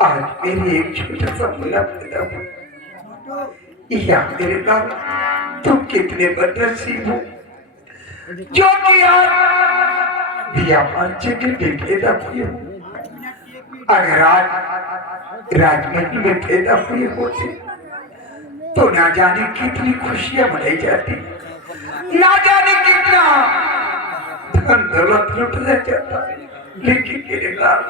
आज मेरी एक छोटा सा मुन्ना पैदा हुआ। या मेरे नाम तुम कितने बदनसीब हो जो कि आज दिया पांचे के बेटे पैदा हुए हो। अगर आज राजमहल में पैदा हुए होते तो ना जाने कितनी खुशियां मनाई जाती, ना जाने कितना धन दौलत लुटाया जाता। लेकिन मेरे लाल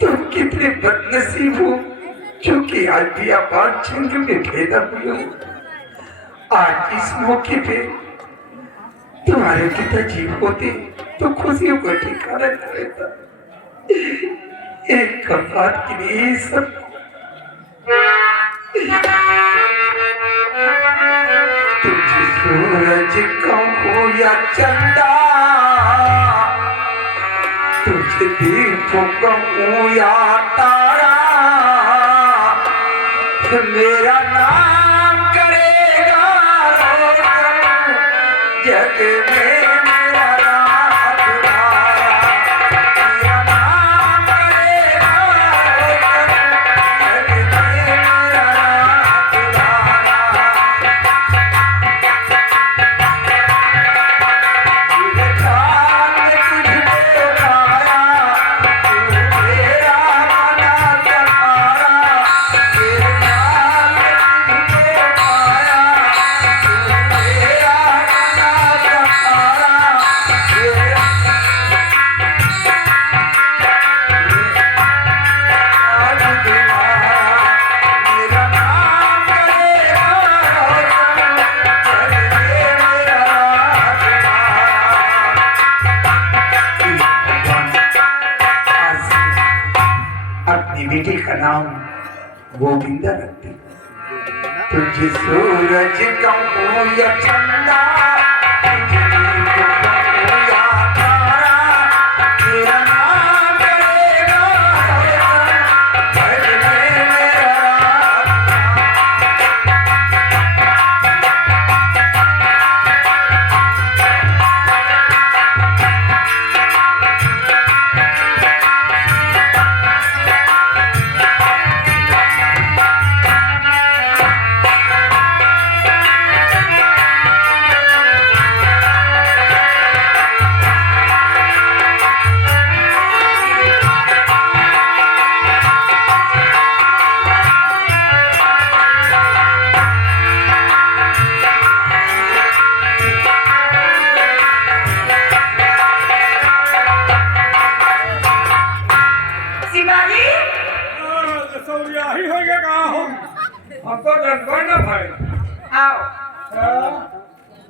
तुम कितने बदनसीब हो जो कि आज भी आपात चंद्र में पैदा हुए हो। आज इस मौके पे तुम्हारे पिताजी होते तो खुशियों को ठिकाना न रहता। एक कफात के लिए सब तुझे सूरज कहूँ या चंदा, तुझे दीप कहूँ या तारा, मेरा नाम करेगा जग में। बेटे का नाम गोविंदा रखते। तुझे सूरज कहूँ या चंदा, तुझे दीप कहूँ या तारा, मेरा नाम करेगा जग में मेरा।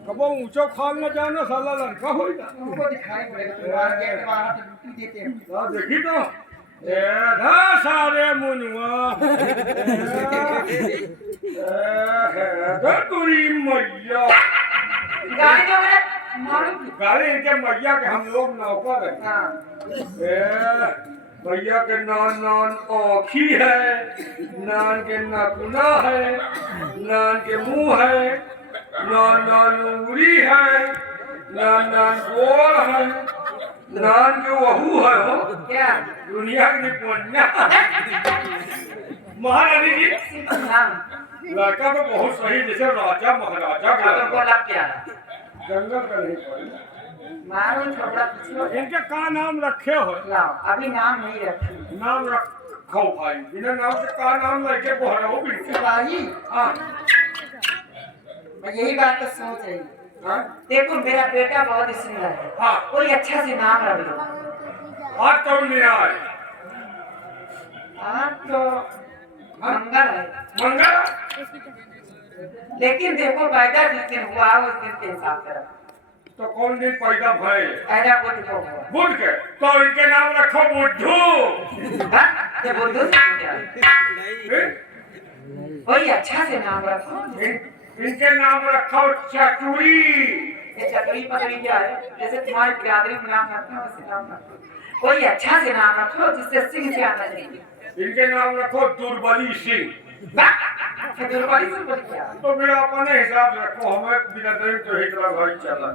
कबो ऊंचो खाल न जाना साला लड़का हो दिखाई पड़ेगा देखी तो सारे मुनुआ तुरी मैया गाड़ी इनके मैया के हम लोग नौकर है। भैया के नान नान आँखी है, नान के नाखूना है, नान के मुंह है, नान नान उंगली है, नान नान गोल है, नान के वहू है हो क्या दुनिया की पुण्या। महारानी जी लड़का तो बहुत सही, जैसे राजा महाराजा का जंगल का नहीं पड़ेगा। इनके का नाम रखे हो? अभी नाम नहीं रखे। नाम रखो भाई, बिना नाम से का नाम रखे को हरो भी भाई। हाँ यही बात तो सोच रही। देखो मेरा बेटा बहुत सुंदर है। हाँ कोई अच्छा से नाम रख लो। आज तो नहीं आए। आज तो मंगल है। मंगल लेकिन देखो पैदा जिस दिन हुआ उस दिन के हिसाब से तो कौन दिन पैदा भय? ऐसा बुद्ध को बुद्ध के तो इनके नाम रखो बुद्धू। ये बुद्धू से क्या? कोई अच्छा से नाम रखो। इनके नाम रखो चतुरी। ये चतुरी पतरी क्या है? जैसे तुम्हारी बिरादरी में नाम रखते हो वैसे नाम रखो। कोई अच्छा से नाम रखो जिससे सिंह से आना चाहिए। इनके नाम रखो दुर्बली सिंह। दुर्बली सिंह क्या? तो मेरा अपने हिसाब से रखो, हमें बिना देर तो हिटलर भाई चला।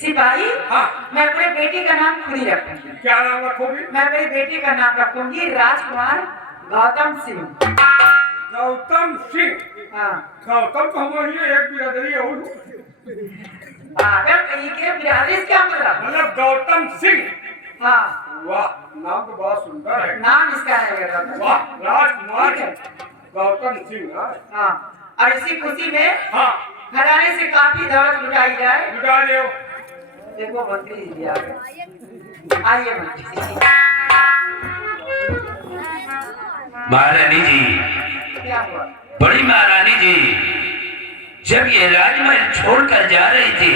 सिपाही, हाँ। मैं अपने बेटी का नाम खुद ही रखूंगी। क्या नाम रखोगी? मैं अपनी बेटी का नाम रखूंगी राजकुमार गौतम सिंह। गौतम सिंह। हाँ। गौतम तो हमारी एक बिरादरी है और पागल कहीं के बिरादरी से क्या मतलब? मतलब गौतम सिंह। हाँ। वाह, नाम तो बहुत सुंदर है। नाम इसका है गौतम। वाह, राजकुमार ठीक है। गौतम सिंह। हाँ हाँ। और इसी खुशी में हाँ, खजाने से काफी दौलत लुटाई जाए। लुटा लियो। देखो मंत्री जी आ गए। आइए मंत्री जी। महारानी जी, क्या हुआ? बड़ी महारानी जी, जब ये राजमहल छोड़कर जा रही थी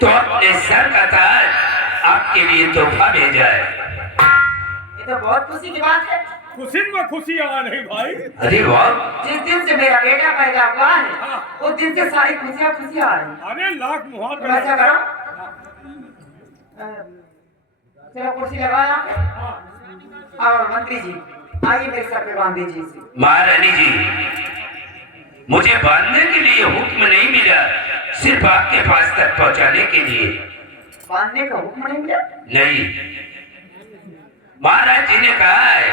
तो अपने सर का ताज आपके लिए तोहफा भेजा है। ये तो बहुत खुशी की बात है। खुशी में खुशी आ नहीं भाई। अरे वाह, जिस दिन से मेरा बेटा पैदा हुआ है, हाँ। उस दिन से सारी खुशियाँ खुशियाँ आ रही। अरे लाख मुहार तो ऐसा करो, चलो कुर्सी लगाओ यहाँ पे। और मंत्री जी आइए मेरे सर पे बांध दीजिए इसे। महारानी जी, मुझे बांधने के लिए हुक्म नहीं मिला, सिर्फ आपके पास तक पहुंचाने के लिए। बांधने का हुक्म नहीं मिला? नहीं, महाराज जी ने कहा है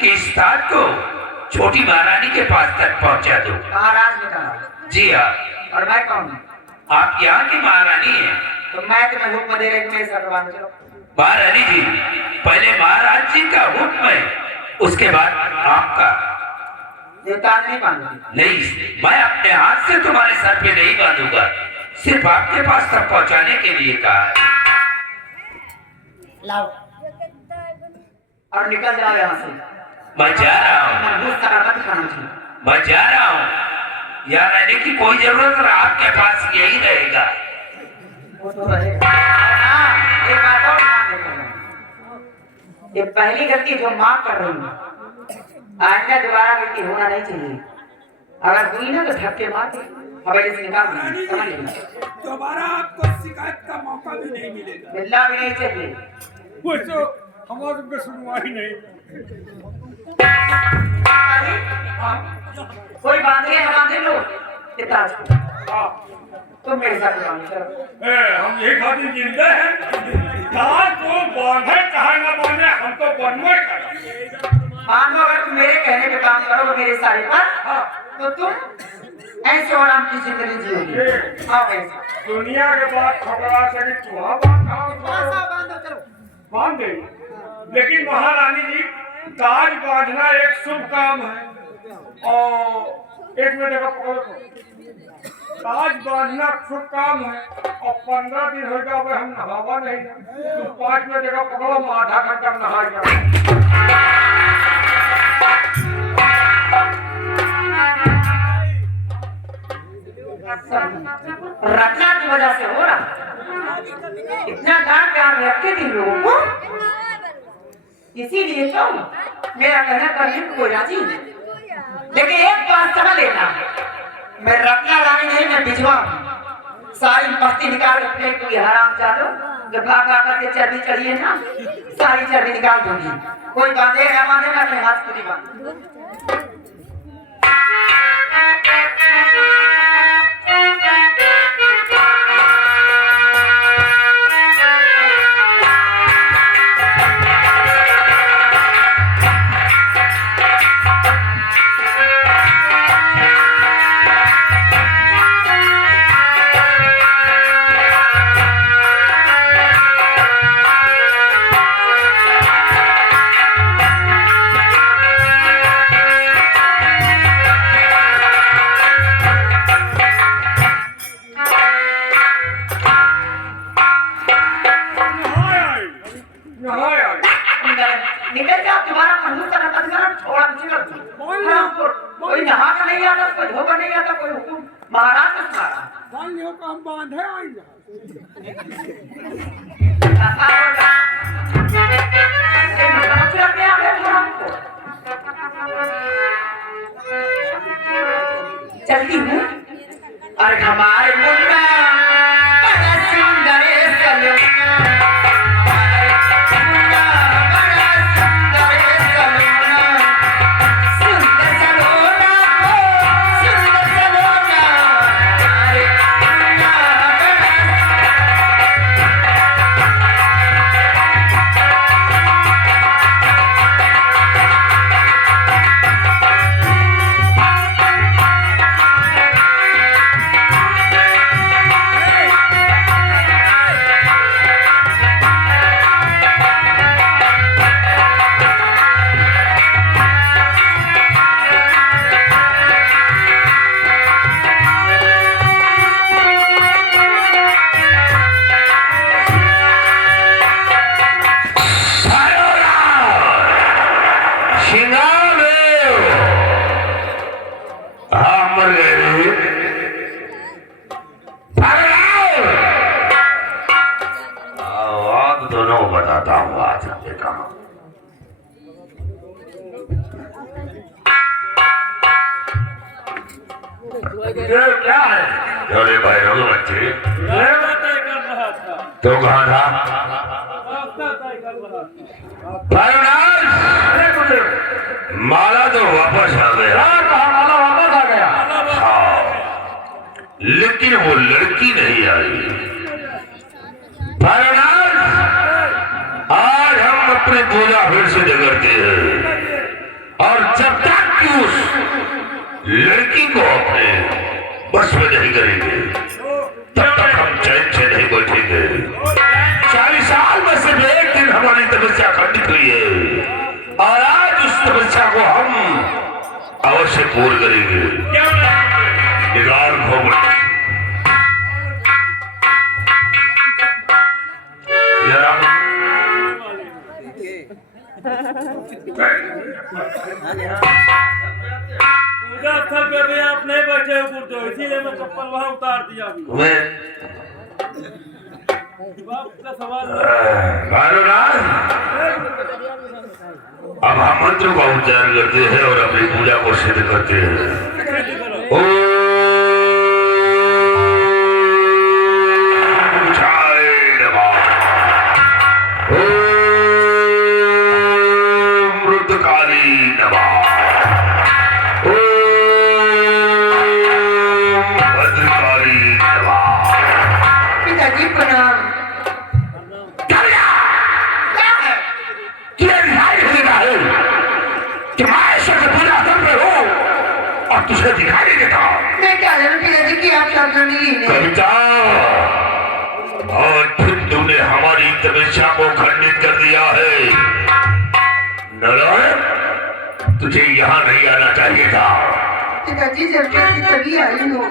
कि इस ताज को छोटी महारानी के पास तक पहुंचा दो। महाराज ने कहा। जी हाँ, और मैं कौन हूँ? आप यहाँ की महारानी हैं। तो मैं तुम्हें हुक्म दे रही हूँ मेरे सर पे बांध चलो। महारानी जी, पहले महाराज जी का हुक्म है, उसके बाद आपका। ये ताज नहीं बांधूंगी। नहीं, मैं अपने हाथ से तुम्हारे सर पे नहीं बांधूंगा, सिर्फ आपके पास तक पहुंचाने के लिए कहा है। लाओ और निकल जाओ यहाँ से। मैं जा रहा हूँ, मनहूस तरह मत खाना चाहिए। मैं जा रहा हूँ, यहाँ रहने की कोई जरूरत नहीं, आपके पास यही रहेगा। वो तो रहेगा। हाँ, एक बात और ध्यान रखना। ये पहली गलती जो माँ कर रही है, आइंदा दोबारा गलती होना नहीं चाहिए। अगर हुई ना तो धक्के मार के हवेली से निकाल देंगे, समझ लेना। दोबारा आपको शिकायत का मौका भी नहीं मिलेगा। मिलना भी नहीं चाहिए। वो तो हमारे को सुनवाई नहीं। कोई बांधे ना बांधे लो इतना हाँ, तुम मेरे साथ बांध चलो। हम यही खातिर जिंदा हैं। ताज को बांधे चाहे ना बांधे, हम तो बनवे करें। मान लो अगर तुम मेरे कहने पे काम करोगे मेरे सारे पर, हाँ, तो तुम ऐसे और आराम की जिंदगी जियोगे। आओ मेरे साथ। दुनिया के बाद खतरा से कि तुम्हारा बांध चलो। बांध दे। लेकिन महारानी जी, ताज बांधना एक शुभ काम है। और एक मिनट का पकड़ो तो। ताज बांधना शुभ काम है और 15 दिन हो जाए हम नहावा नहीं जाए। तुम 5 मिनट का पकड़ो, हम आधा घंटा नहा जाए। रखना की वजह से हो रहा, इतना डांट प्यार रखते थे लोगों को, इसीलिए तो मेरा कहना करने को कोई राजी नहीं। लेकिन एक बात समझ लेना, मैं रत्ना रानी नहीं, मैं बिजवा हूँ। सारी पत्ती निकाल के फेंक दूंगी, हराम चालो जब भागा करके चर्बी चढ़िए ना, सारी चर्बी निकाल दूंगी। कोई बांधे ना बांधे, मैं अपने हाथ पूरी बांध। निकल जाओ, तुम्हारा मनहूस का नकल करो, छोड़ा मुझे कर दो। कोई नहा का नहीं आता, कोई धोकर नहीं आता, कोई हुकुम महाराज ने सुनाया। बांध लियो तो हम बांधे आई जा। चलती हूँ और हमारे मुन्ना बड़ा सुंदर सलोना, मुन्ना बड़ा सुंदर सलोना, सुंदर सलोना ओ सुंदर सलोना, हमारे मुन्ना बड़ा ये क्या है? अरे भाई रोग बच्चे रास्ता तय कर रहा था। तो कहाँ था? रास्ता तय कर रहा था। भरनाथ, अरे मुझे माला तो वापस आ गया। कहा माला वापस आ गया। हाँ, लेकिन वो लड़की नहीं आई। भरनाथ, आज हम अपनी पूजा फिर से करते हैं और जब तक कि उस लड़की को अपने बस में नहीं करेंगे तब तक हम चैन से नहीं बैठेंगे। 40 साल में सिर्फ एक दिन हमारी तपस्या खंडित हुई है और आज उस तपस्या को हम अवश्य पूर्ण करेंगे। निकाल खोपड़ी। पूजा स्थल पे भी आप नहीं बैठे हो तो इसीलिए मैं चप्पल वहां उतार दिया। आपका सवाल अब हम मंत्र का उच्चारण करते हैं और अपनी पूजा को सिद्ध करते हैं। ओम जय नमः। ओम रुद्रकाली नमः। भद्रकाली नमः। पिताजी प्रणाम। तुझे दिखाई नहीं देता। मैं क्या जानूं पिताजी कि आप सावधानी नहीं। कविता, और फिर तूने हमारी तपस्या को खंडित कर दिया है। नारायण, तुझे यहाँ नहीं आना चाहिए था। पिताजी जरूरत थी तभी आई हूँ।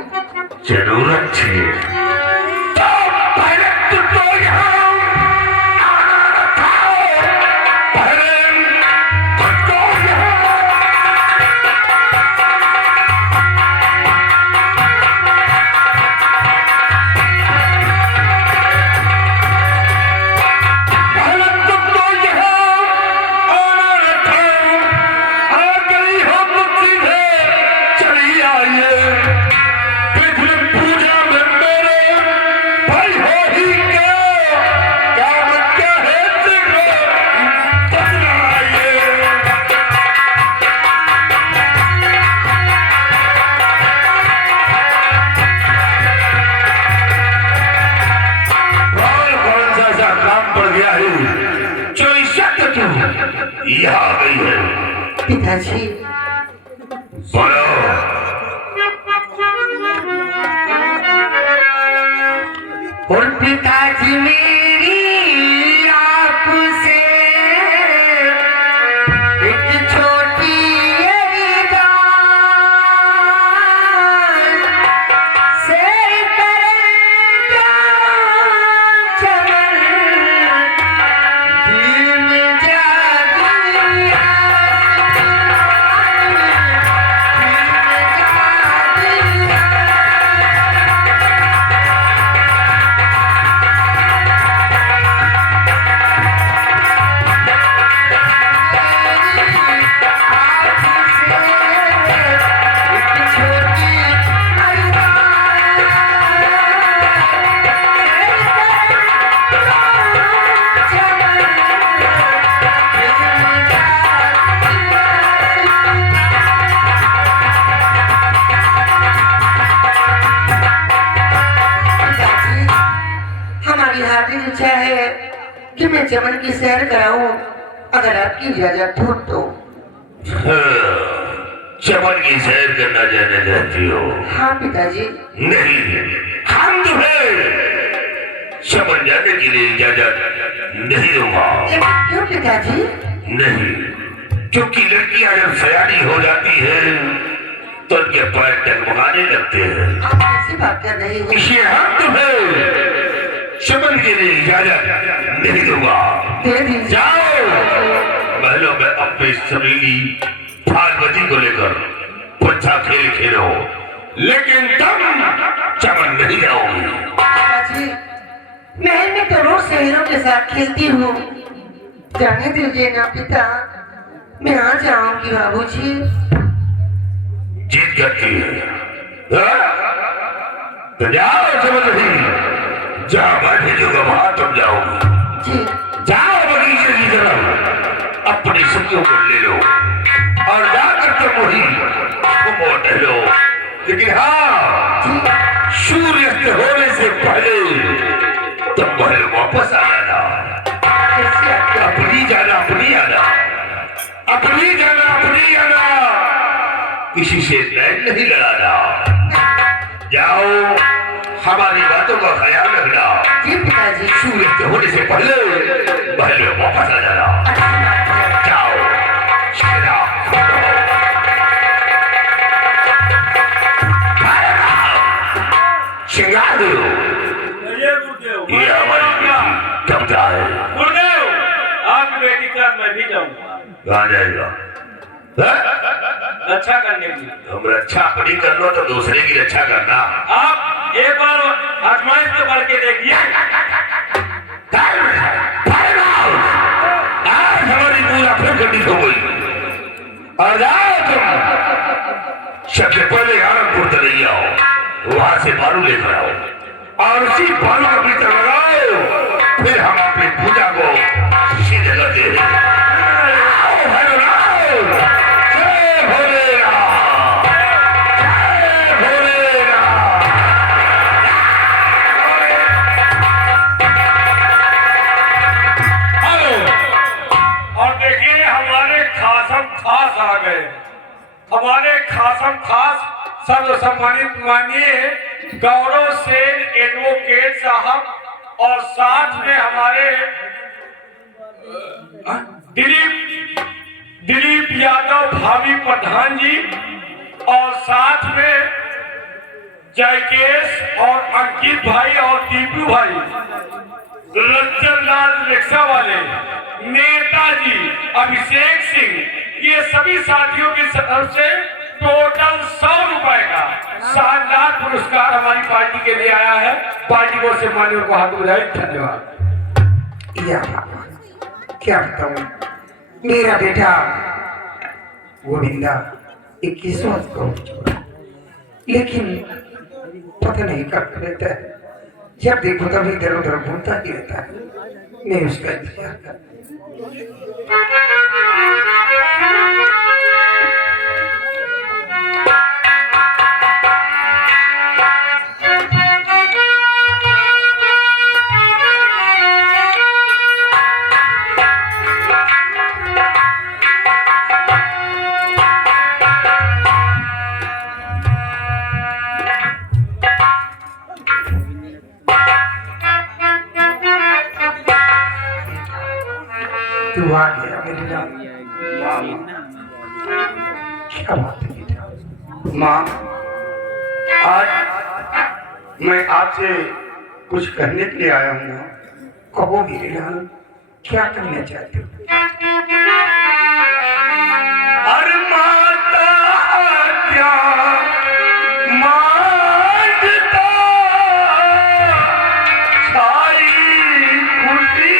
जरूरत थी तो पहले तुझको यहाँ आना था। पहले तुझको यहाँ यहाँ आ गई है। पिताजी बोलो। और पिताजी मेरी आपसे एक छोटी से करें चमन दिल में जागी इच्छा है कि मैं चमन की सैर कराऊं, अगर आपकी इजाजत हो तो। चमन की सैर करना जाने चाहती हो? हाँ पिताजी। नहीं, हम तुम्हें चमन जाने के लिए इजाजत नहीं दूंगा। क्यों पिताजी? नहीं, क्योंकि लड़कियां जब सयानी हो जाती है तो उनके पैर डगमगाने लगते हैं। आप ऐसी बात कर रहे हैं। इसलिए हम तुम्हें चमन के लिए इजाजत नहीं दूंगा। दे दीजिए। जाओ, महलों में अपनी समेली पार्वती को लेकर बच्चा खेल खेलो, लेकिन तुम चमन नहीं जाओगी। पिताजी, महल में तो रोज शहरों के साथ खेलती हूँ, जाने दीजिए ना पिता, मैं आ जाऊंगी बाबूजी। जीत करती है तो जाओ समझ नहीं, जहां मैं भेजूंगा वहां तुम जाओगे। जी जाओ बगीचे की तरफ, अपनी सखियों को ले लो और जाकर तुम वही घूमो टहलो। लेकिन हाँ, सूर्यास्त होने से पहले तुम महल वापस आ जाना। अपनी जाना अपनी आना, अपनी जाना अपनी आना, किसी से नैन नहीं लड़ाना। जाओ, हमारी बातों का ख्याल रखना। जी पिताजी। सूर्य होने से पहले महल में वापस आ जाना। जाओ, श्रृंगार दो। ये हमारी बेटी कब्जा है। गुरुदेव, आपकी बेटी का मैं भी जाऊंगा। कहाँ जाएगा? रक्षा करने के लिए। हम रक्षा अपनी कर लो तो दूसरे की रक्षा करना। आप एक बार आजमाइश तो करके देखिए। आज हमारी पूजा फिर खंडित हो गई। और जाओ तुम सबसे पहले आनंदपुर चले जाओ, वहां से बालू लेकर आओ और उसी बालू को भीतर लगाओ। फिर हम अपनी पूजा को सीधे कर दे। खास आ गए, हमारे खासम खास सर्व सम्मानित माननीय गौरव सेन एडवोकेट साहब और साथ में हमारे दिलीप यादव भावी प्रधान जी और साथ में जयकेश और अंकित भाई और दीपू भाई, रंजन लाल रिक्शा वाले, नेताजी अभिषेक सिंह, ये सभी साथियों की तरफ से टोटल 100 रुपए का शानदार पुरस्कार हमारी पार्टी के लिए आया है। पार्टी को से मान्यों को हाथ बधाई। धन्यवाद। या क्या बताऊं, मेरा बेटा गोविंदा एक किस्मत को छोड़ा, लेकिन पता नहीं कब रहता है। जब देखो तभी इधर उधर घूमता ही रहता है। मैं उसका इंतजार करता तू आ गया मेरे लाल। क्या बात है बेटा? माँ, आज मैं आपसे कुछ कहने के लिए आया हूँ माँ। कहो मेरे लाल, क्या करना चाहते हो? अरे माता क्या मांगता सारी खुशी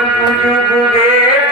जुगु जुगु बेटा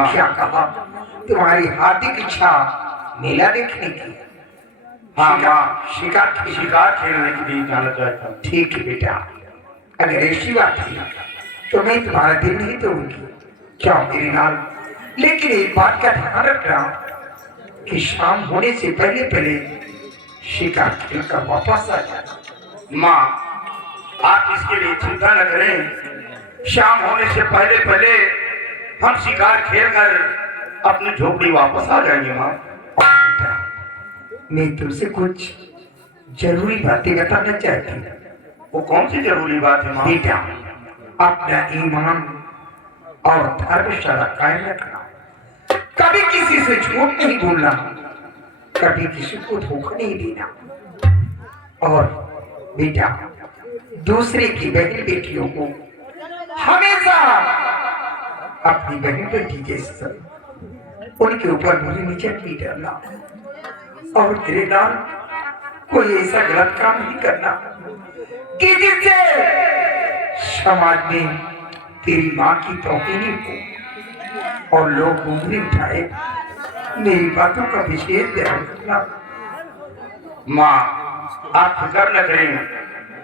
माँ। क्या कहा? तुम्हारी हार्दिक इच्छा मेला देखने की। हाँ माँ, शिकार की। शिकार खेलने के लिए जाना चाहता हूँ। ठीक है बेटा, अगर ऐसी बात थी तो मैं तुम्हारा दिल नहीं तोड़ूंगी। क्या मेरे नाल? लेकिन एक बात का ध्यान रखना कि शाम होने से पहले पहले शिकार खेल कर वापस आ जाना। माँ, आप इसके लिए चिंता न करें। शाम होने से पहले पहले हम शिकार खेलकर अपनी झोपड़ी वापस आ जाएंगे माँ। और बेटा, मैं तुमसे कुछ जरूरी बातें बताना चाहती हूँ। वो कौन सी जरूरी बात है माँ? बेटा, अपना ईमान और धर्मशाला कायम रखना। कभी किसी से झूठ नहीं बोलना, कभी किसी को धोखा नहीं देना। और बेटा, दूसरे की बहन बेटियों को हमेशा अपनी बहन बेटी जैसे समझ, उनके ऊपर बुरी नजर नहीं डालना। और तेरे नाल कोई ऐसा गलत काम नहीं करना कि जिससे समाज में तेरी माँ की तौहीन हो और लोग उंगली उठाए। मेरी बातों का विशेष ध्यान रखना। माँ, आप फिक्र न करें।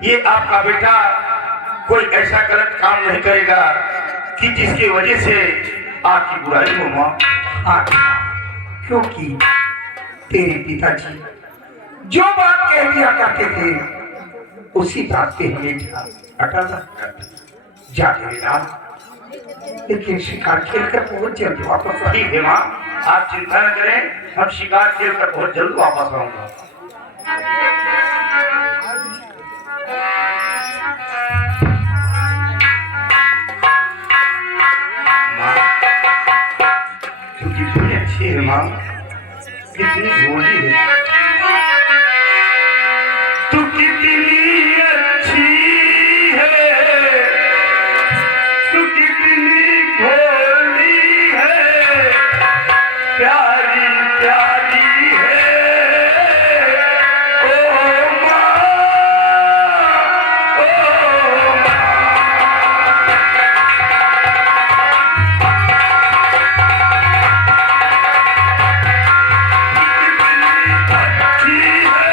ये आपका बेटा कोई ऐसा गलत काम नहीं करेगा कि जिसकी वजह से आपकी बुराई हो माँ। हाँ, क्योंकि तेरे पिताजी जो बात कह दिया करते थे उसी बात पे हमें अटल जा तेरे नाम। लेकिन शिकार खेलकर बहुत जल्द वापस आ। ठीक है माँ, आप चिंता न करें। हम शिकार खेलकर बहुत जल्द वापस आऊंगा। माँ, तू कितनी अच्छी है माँ, कितनी भोली है। तू कितनी अच्छी है, तू कितनी भोली है, प्यारी प्यारी है। ओ माँ, ओ माँ। अच्छी है,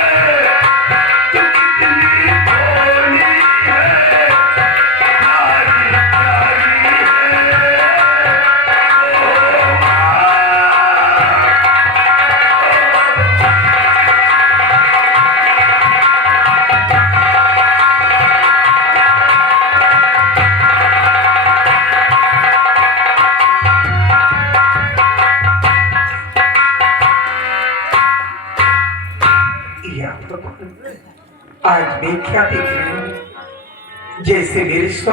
तू कितनी भोली है, प्यारी प्यारी है। ओ माँ। या भगवान, आज मैं क्या देख रही हूँ? जैसे मेरे स्वामी